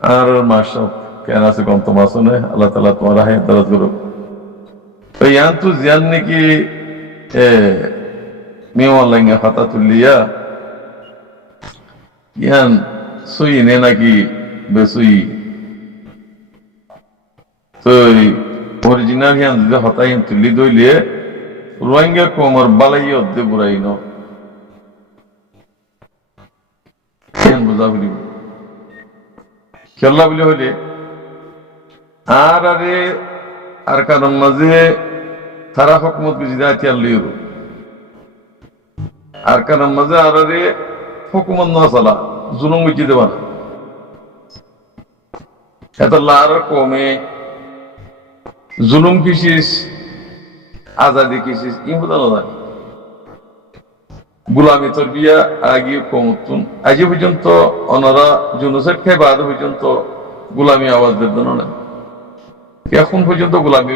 আর মাসব কেন আছে কম তোমার শুনে আল্লাহ তালা তোমার হায়াত দারাজ করুক। তো ইয়ান তু জিয়ান নাকি মেওয়ান লাইঙ্গা ফাতা তুলিয়া ইয়ান সুই নে নাকি বেসুই তো অরিজিনাল ইয়ান যদি হতা ইয়ান তুলি দইলে রোহিঙ্গা কোমর বালাই অর্ধে বুড়াই ন ইয়ান বোঝা বলিব খেলা বলে হইলে আর আরে আর কারণ মাঝে তারা হকমত বুঝিদা তিয়ার লইব আর কারণ মাঝে আর আরে হুকুমত না চলা জুলুম বুঝি দেবা এত লার কমে জুলুম কিসিস আজাদি কিসিস ইমদান জানি গুলামি তরবিয়া আগে কমতুন আজ পর্যন্ত ওনারা জুনুসের খেয়ে বাদ পর্যন্ত গুলামি আওয়াজ দেন না এখন পর্যন্ত গোলামি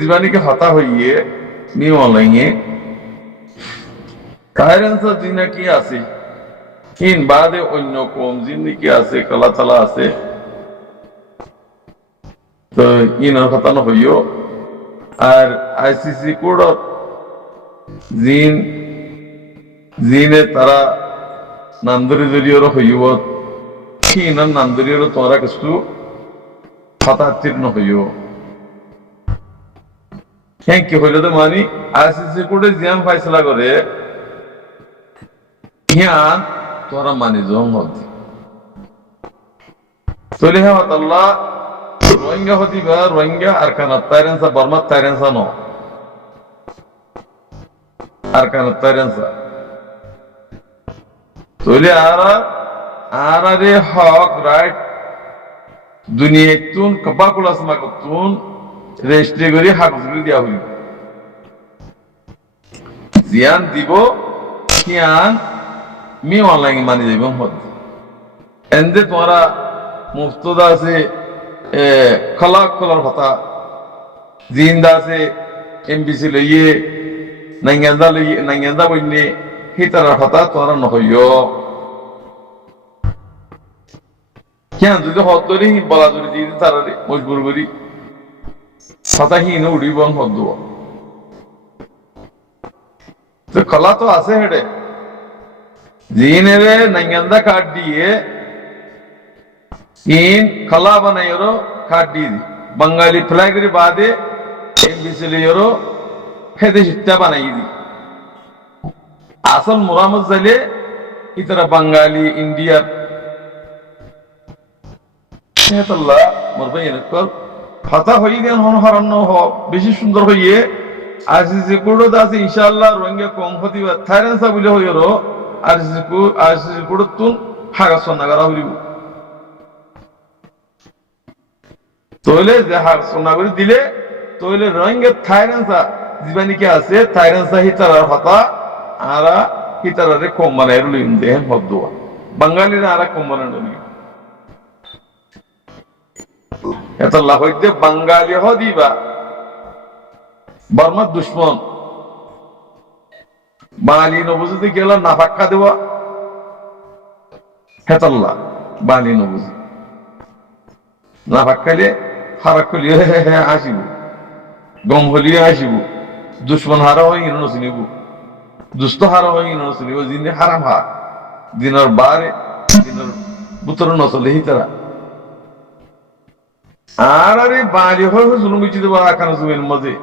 জীবানীকে হতা হইয়ে নিয়ে অনলাইনে কায়রান্সার জিনা কি আছে কিন বাদে অন্য কম জিন্দি কি আছে কালা তালা আছে তো ইনার হতা না হইও আর আইসিসি কোর্টত জিনে তারা নামদরি জরিয়র হইব ইনার নামদরিয়র তোমরা কিছু হতাত্তীর্ণ হইও হ্যাঁ কি হইল তো মানি আইসিসি কোর্টে জিয়াম ফাইসলা করে ইয়ান তোরা মানি জং হতি তলে হ্যাঁ আল্লাহ রোহিঙ্গা হতি বা রোহিঙ্গা আর কানাত তাইরেন্সা বর্মাত তাইরেন্সা ন আর কানাত তাইরেন্সা তলে আর আরে হক রাইট দুনিয়া তুন কবা কুলাস মাকতুন রেজিস্ট্রি করি হাকজুরি দিয়া হইল জিয়ান দিব কিয়ান মি অনলাইন মানি যাইব হদ এন্দে তোমরা মুফতদা আছে খলাক খলার কথা জিন্দা আছে এমবিসি লইয়ে নাঙ্গেন্দা বইনে হিতার কথা তোমরা নহইও কেন যদি হদ ধরি বলা ধরে দিয়ে তারা মজবুর করি কথা হীন উড়িব হদ দেব তো খলা তো আছে হেডে জিনেরে নাঙ্গেন্দা কার্ড দিয়ে ইন খলা বানাইরো কার্ড দিয়ে দি বাঙালি ফ্লাইগরি বাদে এমবিসি লইরো হেদে শিক্ষা বানাই দি আসল মুরামত জালে ইতারা বাঙালি ইন্ডিয়ার আল্লাহ মোর ভাই এনকল ফাতা হই দেন হন হারান্ন হ বেশি সুন্দর হইয়ে আইসিসি কোড আছে ইনশাআল্লাহ রোহিঙ্গা কম হতিবা থাইরেন্সা বলে হইরো আইসিসি কোড তুন হাগা সন্নাগারা হইব তইলে যে হাগ সন্নাগরি দিলে তইলে রোহিঙ্গা থাইরেন্সা জীবানিকে আছে থাইরেন্সা হিতারার হতা আরা হিতারারে কম বানাইর লইন দেন হদুয়া বাঙালিরা আরা কম বানানো লইন এতলা হইতে বাঙালি হদিবা বর্মার দুশ্মন বাঙালি নবুঝতে গেল নাফাক্কা দেওয়া হেতল্লা বাঙালি নবুঝি নাফাক্কালে ফারাক হলিয়ে আসিব গম হলিয়ে আসিব দুশ্মন হারা হয় ইন চিনিব দুষ্ট হারা হয় ইন চিনিব যিনি হারাম হা দিনের বারে দিনের বুতর নচলে হিতারা আর আরে বাঙালি হয়ে জুলুম বিচিত বলা খান জুমের মাঝে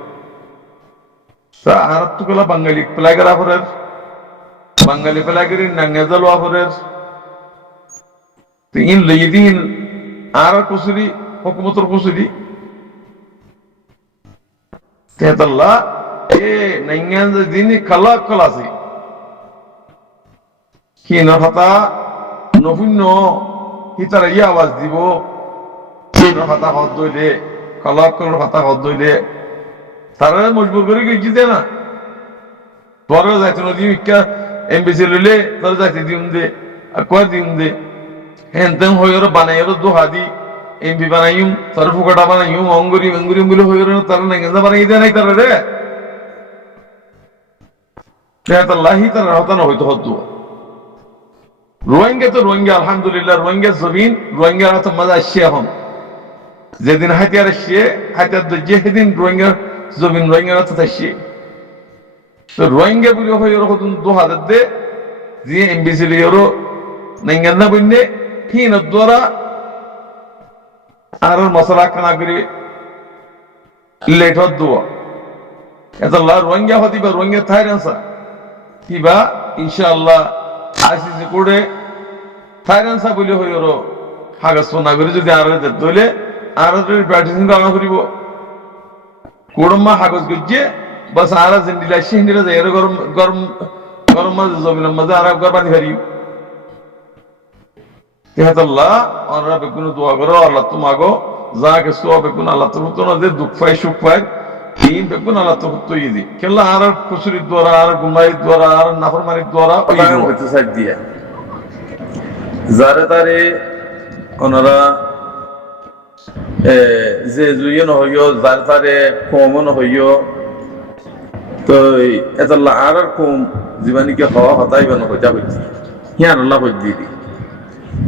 আর তো গেলা বাঙালি প্লাইগার আফরের বাঙালি প্লাইগারি নাঙ্গেজাল আফরের ইন লইয়ে দিন আর কুসুরি হুকুমতর কুসুরি তেতাল্লা এ নাঙ্গেজ দিনই কালা কলাসি কি না ফাতা নহুন্য হিতারা ই আওয়াজ দিব হাতা হদ দইলে কলাপ করার হাতা হদ দইলে তারা মজবুর করে গেছি দে না পরে যাইতে নদী ভিক্ষা এমবিসি লইলে তারা যাইতে দিম দে আর কয় দিম দে হেন তেন হইর বানাইর দোহাদি এমপি বানাইম তার ফুকাটা বানাইম অঙ্গুরি বলে হইর তারা নাঙ্গেজা বানাই দেয় নাই তারা রে তাল্লাহি তারা হতা না হইতো হদ রোহিঙ্গা তো রোহিঙ্গা, আলহামদুলিল্লাহ রোহিঙ্গা জমিন রোহিঙ্গার তো মজা আসছে এখন। যেদিন হাতিয়ার আসছে হাতিয়ার যেদিন রোহিঙ্গার জমিন রোহিঙ্গার তো আসছে। তো রোহিঙ্গা বলি হয় ওরকম 2000 দে যে এমবিসি লিওরো নাইঙ্গান না বইনে হিন দ্বারা আর মশলা কানা করে লেট হত দোয়া এতলা রোহিঙ্গা হতিবা রোহিঙ্গা থাইরানসা কিবা ইনশাআল্লাহ আইসিসি কোডে থাইরানসা বলি হয় ওর হাগাস না করে যদি আর দলে আর ব্যাটিং গানা করিব কোড়মা হাগজ গজ্জে বাস আর জিন্দিলা সিন্দিলা যায় গরম গরম গরম মাঝে জমিনের মাঝে আর গরবানি হারি তেহাতাল্লাহ আমরা বেগুন দোয়া করো আল্লাহ তোমাগো যা কিছু বেগুন আল্লাহ তো না যে দুঃখ পাই সুখ পাই তিন বেগুন আল্লাহ তো তৈরি দি কেলা আর কুসুরির দ্বারা আর গুমাইর দ্বারা আর নাফরমানির দ্বারা হইতে সাইড দিয়ে যারে তারে ওনারা যে জুইন হইও যার তারে কমন হইও তো এতাল্লাহ আর কম জীবানীকে হওয়া হতাইবেন হইতা হইছি হিয়ান আল্লাহ হই দিদি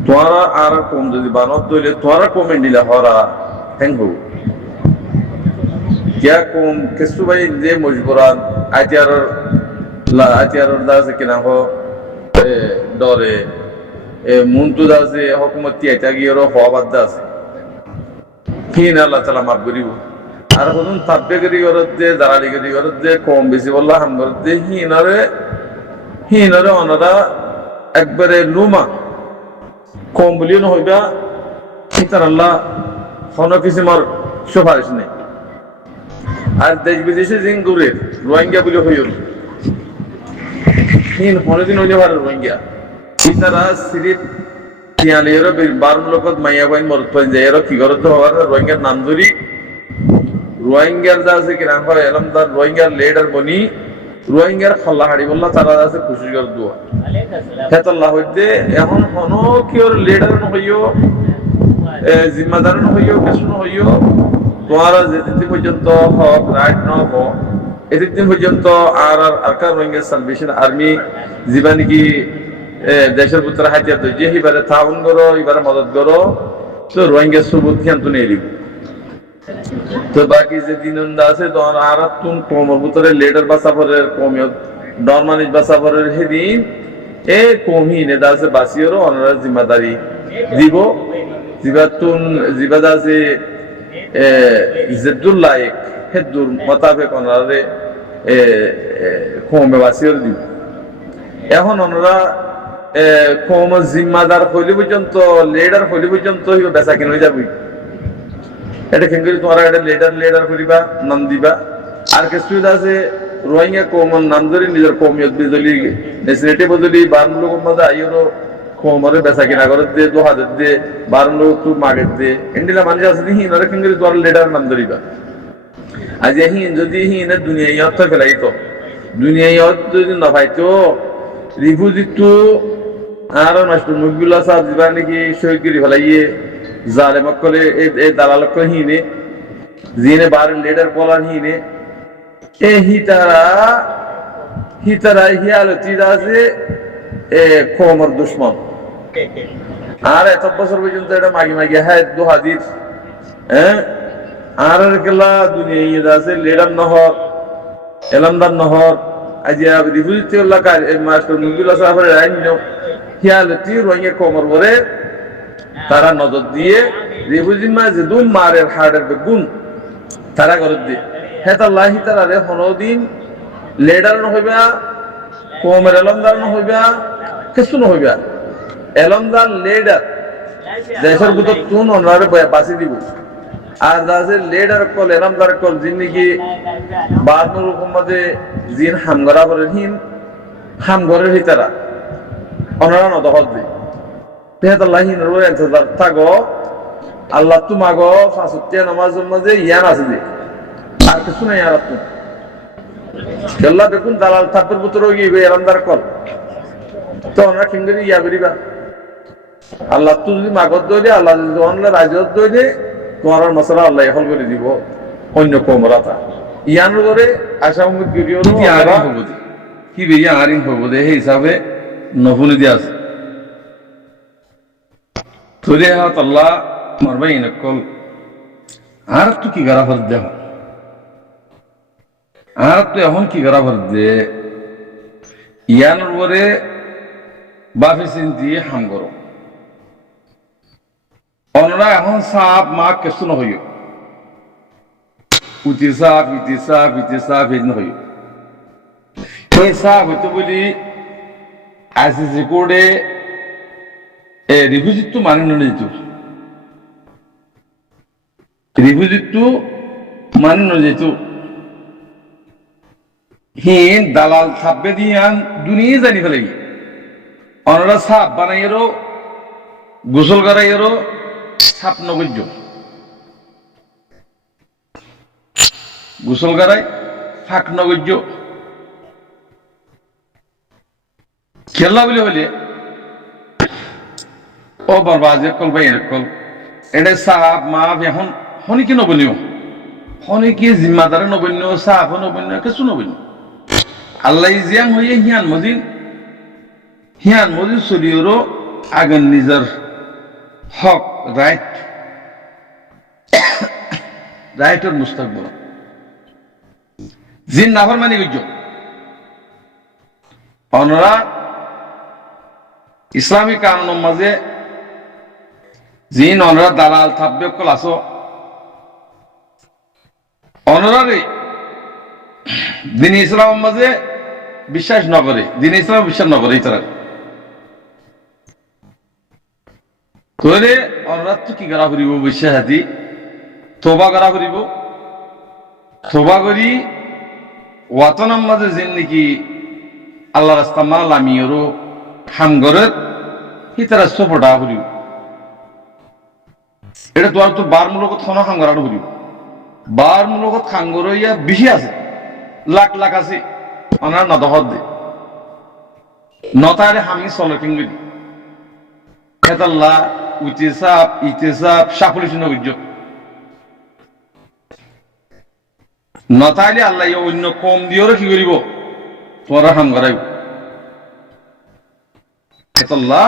তোরা আর কম যদি বানত দইলে তোরা কমে দিলে হরা হেঙ্গ क्या कौम किसु भाई जे मजबूरान आतियार दासे किना हो डरे मुंतु दासे हुकूमती आतियागिरो हवाबाद दासे फिन अल्लाह ताला माफ करिबो আর কোন তাব্বেগরি গরত দে দালালিগরি গরত দে কম বেশি বললা হাম গরত দে হিনারে অনারা একবারে লুমা কম বলিও না হইবা ইতার আল্লাহ কোন কিসিমর সুপারিশ নেই আর দেশ বিদেশে জিন দূরে রোহিঙ্গা বলে হইল হিন কোনদিন হইলে পারে রোহিঙ্গা ইতারা সিরিপ তিয়ালেরও 12 লোকত মাইয়া বাইন মরত পাই যায় এর কি গরত হওয়ার রোহিঙ্গার নাম ধরি রোহিঙ্গার দাসে কি নাম হয় এলমদার রোহিঙ্গার লিডার বনি রোহিঙ্গার খল্লা হাড়ি বললা তারা দাসে খুশি কর দুয়া হেতাল্লাহ হইতে এখন কোন কি ওর লিডার ন হইও জিম্মাদার ন হইও কিছু ন হইও তোমারা যেদিন পর্যন্ত হক রাইট ন হো এদিন পর্যন্ত আর আরকার রোহিঙ্গা সালভেশন আর্মি জীবানি কি দেশের পুত্র হাতিয়ার তো যে হিবারে তাউন করো এবারে মদত করো তো রোহিঙ্গা সবুত খ্যান তো নেই তো বাকি যে দিন আছে তোমার আর তুন কমর পুত্রের লিডার বাসাফরের কমিয়ত নরমানিজ বাসাফরের হেদিন এ কমি নে দাসে বাসিওরও অনারা জিম্মাদারি দিব জিবাতুন জিবাদাসে ইজ্জতুল লায়েক হেদুর মোতাবেক ওনারে কমে বাসিওর দিব এখন ওনারা কম জিম্মাদার হইলে পর্যন্ত লিডার হইলে পর্যন্ত বেচা কিনে হয়ে যাবে এটা কেন তোমরা এটা লিডার করিবা নাম দিবা আর কিছু আছে রোহিঙ্গা কমন নাম ধরে নিজের কমিয়ত বিজলি নেসিনেটি বদলি 12 লোক মধ্যে আইরো কমরে বেচা কিনা করে দে 2000 দে 12 লোক তু মাগে দে ইন্ডিলা মানুষ আছে নি হিনারে কেন তোমরা লিডার নাম ধরিবা আজ হিন যদি হিন দুনিয়া ইয়ত ফেলাইতো দুনিয়া ইয়ত যদি না পাইতো রিফিউজি তো আর মাস্টার মুগবিল্লাহ সাহেব দিবা নাকি শহীদ করে ফেলাইয়ে জালেম কলে এই দালাল কো হিনে জিনে বার লিডার বলান হিনে এ হিতারা হিয়ালতি দাসে কোমর দুশমন আর এত বছর পর্যন্ত এটা মাগি হ্যাঁ দু হাদিস আর কেলা দুনিয়া ইয়ে দাসে লিডার নহর এলামদার নহর আজ রিফিউজি উল্লাহ কার মাস্টার মুগবিল্লাহ সাহেবের আইন হিয়ালতি রোহিঙ্গা কোমর বলে তারা নজর দিয়ে রিফিউজি মাঝে দুম মারের হাড়ের বেগুন তারা করে দিয়ে হেতাল্লাহ তারা রে হনদিন লিডার ন হইবা কোমের এলমদার ন হইবা কিছু ন হইবা এলমদার লিডার দেশের ভিতর তুন ওনারে বাঁচি দিব আর দাসের লিডার কল এলমদার কল জিন্দিগি বাদনুর হুকুমতে জিন হামগরা বলেন হিন হামগরের হিতারা ওনারা নদহদ দিই তেহাতাল্লাহিন রো ইন্তজার থাকো আল্লাহ তোমাগো ফাসুত্তিয়া নামাজের মাঝে ইয়ান আছে যে আর কিছু নাই আর আপনি কেল্লা দেখুন দালাল থাপের পুত্র গিয়ে এরামদার কল তো আমরা কিংগরি ইয়া বেরিবা আল্লাহ তো যদি মাগত দইলে আল্লাহ যদি অনলে রাজত দইলে তোমার মশলা আল্লাহ হল করে দিব অন্য কমরাতা ইয়ান করে আশা উম্মত গিরিও কি আরিন হবো কি বেরিয়া আরিন হবো দে এই হিসাবে নফুলি দিয়ে আছে তোরে হাত আল্লাহ মারবাই নকল আর তো কি গারা ফর দে আর তো এখন কি গারা ফর দে ইয়ানোর পরে বাফে চিন্তি হাম করো অনরা এখন সাপ মা কেসু নহইও উতি সাপ ইতি সাপ ইতি সাপ এই নহইও এই সাপ হইতো বলি আইসিসি কোডে রিভিউজিটটো মানি নজিতো রিভিউজিটটো মানি নজিতো হিন দালাল থাকবে দিয়ান দুনিয়া জানি ফেলে অনরা সাপ বানাইয়েরও গোসল করাইয়েরও সাপ নগর্য গোসল করাই ফাঁক নগর্য খেলা বলে হলে ও বরবাজে কল ভাই কল এটা সাপ মাপ এখন হনি কি নবনীয় হনি কি জিম্মাদারে নবন্য সাপ নবন্য কিছু নবন্য আল্লাহ জিয়াং হয়ে হিয়ান মজিদ শরীরও আগের নিজের হক রাইটের মুস্তাকবল জিন নাফর মানি গজ্য অনরা ইসলামী কানুনের মাঝে জিন অনরা দালাল থাকবে কল আসো অনরারে দিন ইসলামের মাঝে বিশ্বাস নকরে দিন ইসলাম বিশ্বাস নকরে তারা তোরে অনরাত তো কি করা করিব বিশ্বাস হাতি তোবা করা করিব তোবা করি ওয়াতনার মাঝে যেন নাকি আল্লাহ রাস্তা মালামিয়রও হামগরের সি তারা সফটা করিব এটা তো আর তো বার মূলকত খানা হামগরানো করিব বার মূলকত খাঙ্গর ইয়া বেশি আছে লাখ লাখ আছে অনার নদহত দে নতারে হামি চলে কিনবি হেতাল্লাহ উতিসাপ ইতিসাপ সাফলি শুনে বুঝ নতাইলে আল্লাহ অন্য কম দিয়েও কি করিব তোমরা হাম করাইব হেতাল্লাহ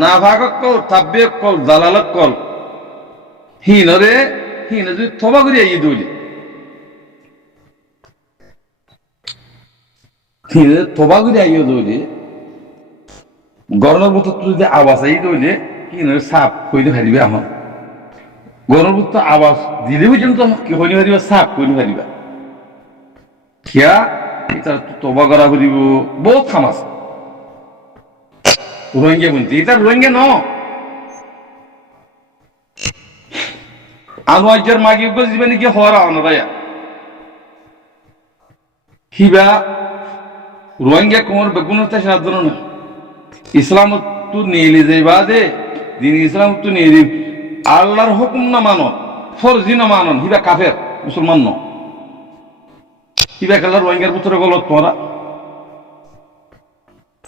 না ভাগক কল তাব্বেক কল দালালক কল হিনরে যদি থবা করি আইয়ে দইলে থবা করে আইয়ে দইলে গরমের মতো যদি আওয়াজ আই দইলে হিনরে সাপ কইতে পারিবে আমার গরমের মতো আওয়াজ দিলে পর্যন্ত কি হইনি পারিবা সাপ কইতে পারিবা কিয়া এটা তবা করা করিব বহুত খাম আছে রোহিঙ্গা বলতে এটা রোহিঙ্গা ন আনোয়ার মাগি বুঝবে নাকি হওয়ার অনরায়া হিবা রোহিঙ্গা কোমর বেগুনের তাই সাধারণ না ইসলাম তো নিয়ে যাইবা দে দিন ইসলাম তো নিয়ে দিন আল্লাহর হুকুম না মানো ফরজি না মানন হিবা কাফের মুসলমান ন হিবা খেলা রোহিঙ্গার পুত্র গল তোমরা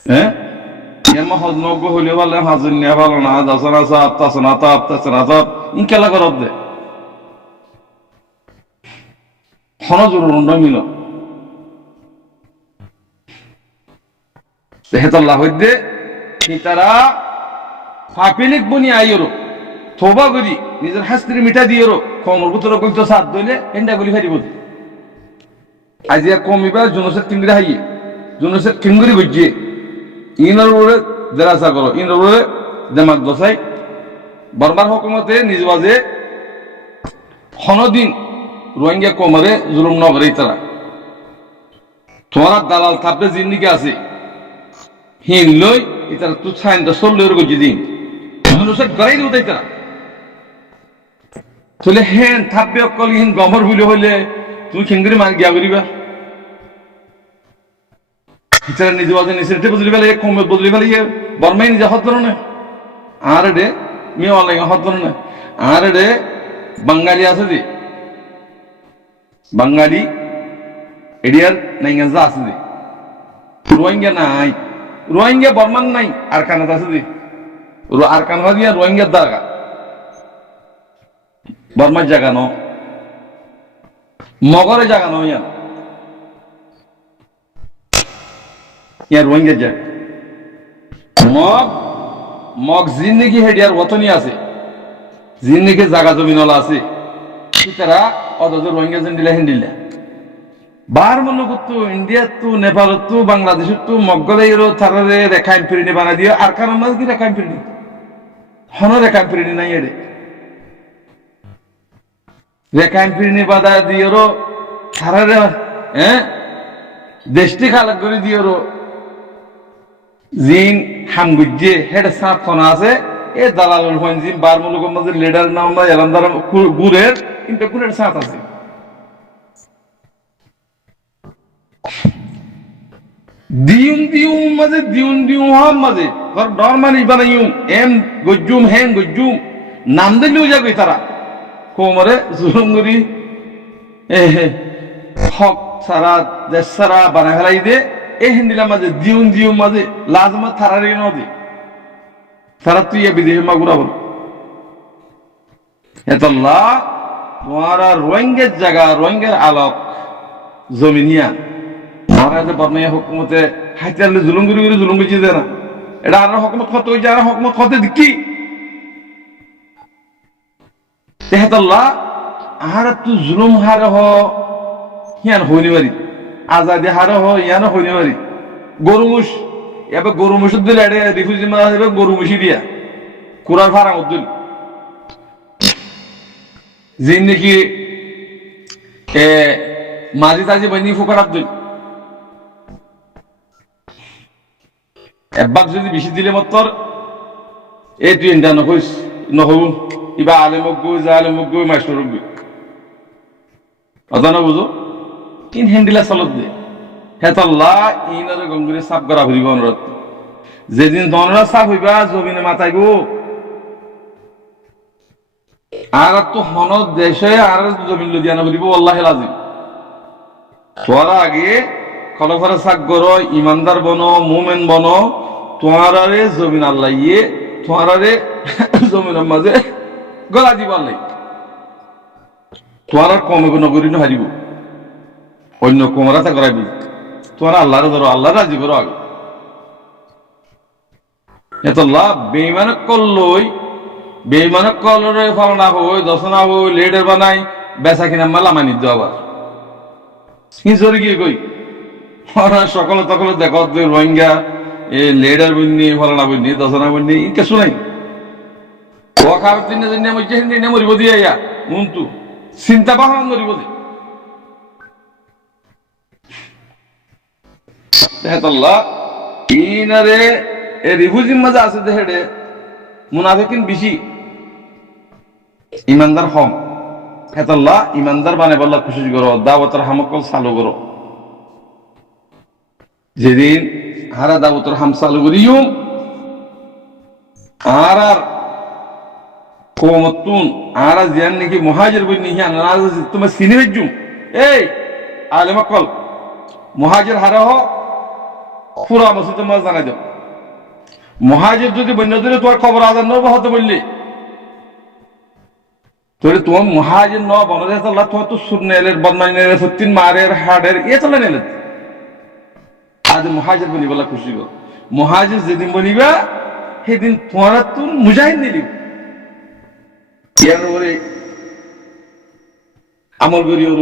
হ্যাঁ এমন হজ নগ্য হইলে বলে হাজুর নিয়ে ভালো না দাসনা সাপ তাসনা তাপ তাসনা তাপ ইন খেলা করব দে হনজুর মিল হেতাল্লাহ হইদে তারা ফাপিলিক বনি আইরো থোবা করি নিজের হাস্ত্রী মিঠা দিয়েরো কমর পুত্র কইত সাত দইলে এন্ডা গুলি ফারিব আজিয়া কমিবা জনসেট কিংগরি হাইয়ে জনসেট কিংগরি বুঝিয়ে ইনর উপরে দেরাসা করো ইনর উপরে দেমাক দসাই বর্মার হুকুমতে নিজ বাজে হনদিন রোহিঙ্গা কোমরে জুলুম নগরে তারা তোমার দালাল থাকবে জিন্দিকে আছে হিন লই ইতারা তু ছাইন তো সল্লের গজি দিন জুলুসে গরাই দিও তাই তারা তলে হেন থাকবে অকল হিন গমর বুলে হইলে তুমি খিঙ্গরি মার গিয়া করিবা ইতারা নিজ বাজে নিসেতে বদলি ফেলে কমে বদলি ফেলে বর্মাই নিজে হত না আর রে মেয়ে লাগে হত না আর রে বাঙালি আছে দি বাঙালি এরিয়ার নাইঙ্গা আছে দি রোহিঙ্গা নাই রোহিঙ্গা বর্মান নাই আর কানাত আছে দি আর কানবা দিয়া রোহিঙ্গার দাগা বর্মার জায়গা ন মগরের জায়গা ন ইয়ার রোহিঙ্গার জায়গা মগ মগ জিন্দিগি হেডিয়ার ওতনি আছে জিন্দিগি জাগা জমিনলা আছে তারা অথচ রোহিঙ্গা জেন্ডিলা হিন্দিলা বার মনে করতো ইন্ডিয়া তো নেপাল তো বাংলাদেশের তো মগলে তারারে রেখাইন ফিরিনি বানা দিয়ে আর কারণ মাঝ কি রেখাইন ফিরিনি হন রেখাইন ফিরিনি নাই এড়ে রেখাইন ফিরিনি বাধা দিয়ে তারারে দেশটি খালাক করে দিয়ে জিন হামগুজে হেড সাপ খনা আছে এ দালালুল ফঞ্জিম বার মুলুক মাঝে লিডার নাম না এলামদার গুরের কিন্তু গুরের সাথ আছে দিউম মাঝে দিউম হাম মাঝে ধর নরমালি বানাইম এম গজ্জুম হ্যাং গজ্জুম নাম দিলেও যাবে তারা কোমরে জুলুমগুরি হক সারা দেশ সারা বানা ফেলাই দে এ হিন্দিলা মাঝে দিউম মাঝে লাজমা থারারে নদী তারা তুই বিদেশে মাগুরা বল এতল্লাহ তোমারা রোহিঙ্গের জায়গা রোহিঙ্গের আলোক জমিনিয়া মহারাজা বর্মাইয়া হুকুমতে হাইতালে জুলুমগুরি করে জুলুম বুঝিয়ে দেয় না এটা আর হকুমত কত ওই যারা হকুমত কত দিকি তেহাতাল্লাহ আর তুই জুলুম হার হ হিয়ান হইনি পারি আজাদি হার হ ইয়ানো হইনি পারি গরুমুষ এবার গরু মুসুর দিলে এটা রিফিউজি মারা যাবে গরু মুসি দিয়া কুরার ফারাং উদ্দিন জিন্দিগি মাঝি তাজি বানি ফুকার আব্দুল একবার যদি বেশি দিলে মতর এই তুই ইন্ডিয়া নকইস নহু ইবা আলেমক গই যা আলেমক গই মাস্টরক গই অজানা বুঝো কিন হ্যান্ডিলা চলত দে হেতাল্লাহ ইনারে গঙ্গুরে সাফ করা হইব অনুরোধ যেদিন দনরা সাফ হইবা জমিনে মাথায় গো আর তো হনদ দেশে আর জমিন লুধিয়ানা বলিব আল্লাহ লাজিম তোরা আগে খলফারে সাক করো ইমানদার বনো মুমেন বনো তোমারে জমিন আল্লাহ ইয়ে তোমারে জমিনের মাঝে গলা দিব আল্লাহ তোমার কমে নগরী হারিব অন্য কোমরা তা করাইব তোমার আল্লাহরে ধরো আল্লাহ রাজি করো আগে এতল্লাহ বেইমানক করলই বেইমানক করলরে ফলনা হই দশনা হই লেডার বানাই বেচা কিনা মালা মানি দিও আবার কি জরি গিয়ে কই সকলে তকলে দেখো রোহিঙ্গা এ লেডার বন্যি ফলনা বন্যি দশনা বন্যি ইকে শুনাই ও খাবার দিনে জন্য মরিব মরিব দিয়ে ইয়া মন্তু চিন্তা ভাবনা মরিব দিয়ে তেহাতাল্লাহ ইনারে এ রিফিউজির মাঝে আছে দেহেডে মুনাফিকিন বেশি ইমানদার কম হেতাল্লাহ ইমানদার বানাই বল্লা খুশি করো দাওয়াতের হামকল চালু করো যেদিন হারা দাওয়াতের হাম চালু করিও আর কমতুন আর জিয়ান নাকি মুহাজির বই নিহি আনাজ তোমার সিনে বেজুম এই আলেমকল মুহাজির হারা হ পুরা মসজিদ মাঝ জানাই দাও মুহাজির যদি বন্য দিলে তোমার খবর আদান নব হতে বললি তোরে তোমার মুহাজির ন বনদে আল্লাহ তোমার তো সুন্নেলের বদমাইনের সত্যিন মারের হাড়ের এ চলে নেলে আজ মুহাজির বলি বলা খুশি গো মুহাজির যেদিন বলিবা সেদিন তোমার তো মুজাহিদ নিলি ইয়ার ওরে আমল করি ওর